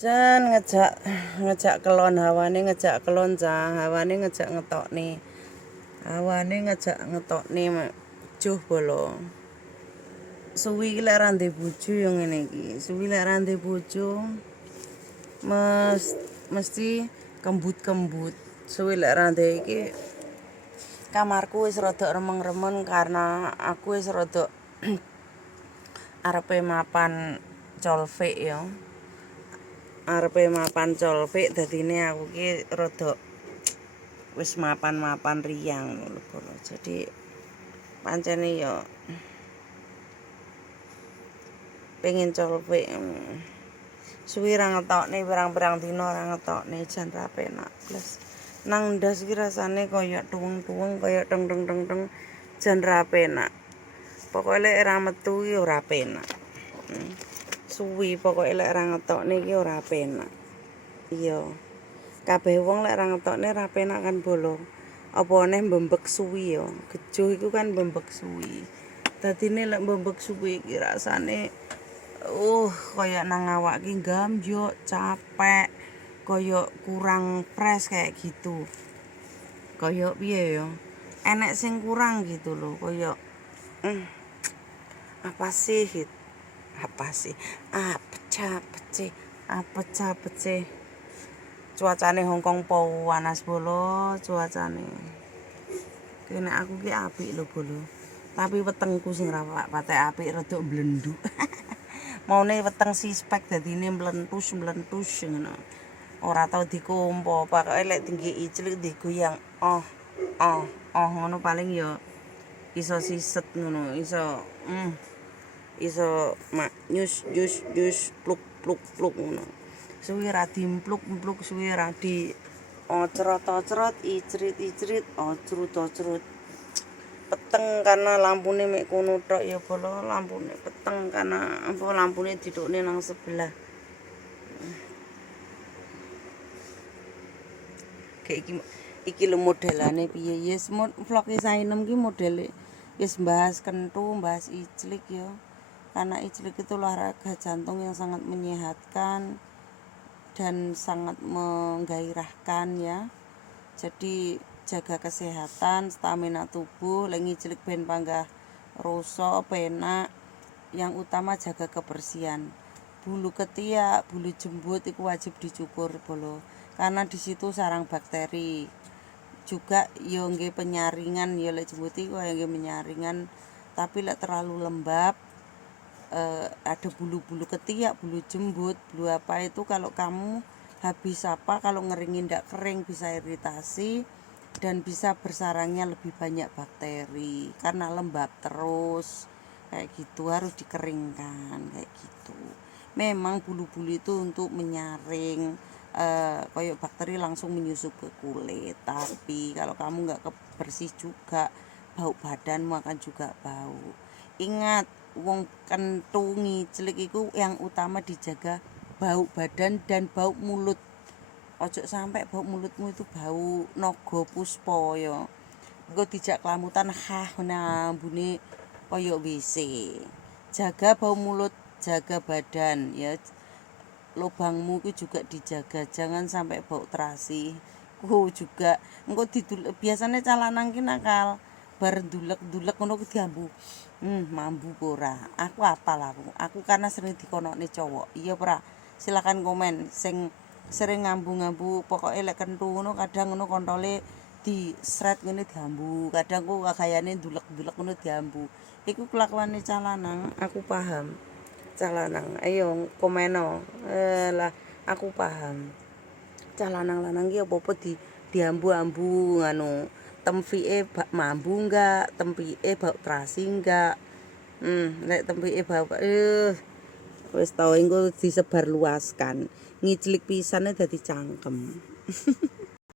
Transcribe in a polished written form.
Jan ngejak kelon hawane ngejak kelon cah hawane ngejak ngetokne. Hawane ngejak ngetokne juh bolo. Suwi iki lek ra ndek bojo yo ngene iki. Suwi lek ra ndek bojo mesti kembut-kembut. Suwi lek ra ndek iki kamarku wis rada remeng-remen karena aku wis rada arepe mapan colvik ya. Arepe mapan colvik dadine aku ki rada wis mapan-mapan riyang ngono lho. Jadi pancene ya pengen colvik. Suwi ra ngetokne pirang-pirang dina ra ngetokne jan ra penak blas. Nang ndas iki rasane kaya tuweng-tuweng kaya teng-teng jan ra penak. Pokoke lek ra metu ki ora penak. Suwi pokoke lek ra ngetokne iki ora penak. Iya. Kabeh wong lek ra ngetokne ra penak kan bolo. Apa neh mbembek suwi ya. Gejo iku kan mbembek suwi. Dadine lek mbembek suwi iki rasane kaya nang awak ki gambyok, capek, kaya kurang fresh kayak gitu. Kaya piye ya? Enek sing kurang gitu loh, kaya apa sih gitu. Apa sih? Pecah-pecah. Cuacane Hongkong panas bolo, cuacane. Kene aku ki apik lho bolo. Tapi wetengku sing ra patek apik rada blenduk. Maune weteng sispek dadine mlentus ngono. Ora tau dikompo, pokoke lek tinggi iclik digoyang ngono paling ya iso siset ngono, iso nyus pluk ngono. Suwi ra dimpluk suwi ra di ocrot icrit ocrut. Peteng karena lampune mek kono tok ya bolo, lampune peteng karena apa lampune didukne nang sebelah. Kayak iki lho modelane piye yes vlog Sainem ki modele wis bahas kentu, bahas iclik ya. Karena iclik itu olahraga jantung yang sangat menyehatkan dan sangat menggairahkan ya. Jadi jaga kesehatan, stamina tubuh, lek ngiclik ben panggah rasa penak. Yang utama jaga kebersihan. Bulu ketiak, bulu jembut itu wajib dicukur bolo. Karena di situ sarang bakteri. Juga yo nggih penyaringan ya lek jembut iku nggih menyaringan. Tapi lek terlalu lembab ada bulu-bulu ketiak, bulu jembut, bulu apa itu kalau kamu habis apa kalau ngeringin ndak kering bisa iritasi dan bisa bersarangnya lebih banyak bakteri karena lembab terus kayak gitu harus dikeringkan kayak gitu. Memang bulu-bulu itu untuk menyaring kayak bakteri langsung menyusup ke kulit, tapi kalau kamu nggak bersih juga bau badanmu akan juga bau. Ingat wong kentu ngiclik iku yang utama dijaga bau badan dan bau mulut. Ojo sampai bau mulutmu itu bau naga puspa ya. Engko dijak kelamutan nambune kaya WC. Jaga bau mulut, jaga badan ya. Lubangmu itu juga dijaga, jangan sampai bau terasi. Juga engko biasanya calanang ki nakal. Bar ndulek-ndulek ngono ku diambu. Mambu ora. Aku apal aku karena sering dikonokne cowok. Iya ora? Silakan komen sing sering ngambu-ngambu pokoke lek kentu ngono kadang ngono kontole di sret ngene diambu. Kadang ku gayane ndulek-ndulek ngono diambu. Iku kelakuane calanang, aku paham. Calanang, ayo komeno. Lah aku paham. Calanang-lanang ki apa-apa diambu-ambu nganu. Tempike mambu enggak, tempike bau terasi enggak. Lek tempike bau wis tau engko disebar luaskan. Ngiclik pisane dadi cangkem.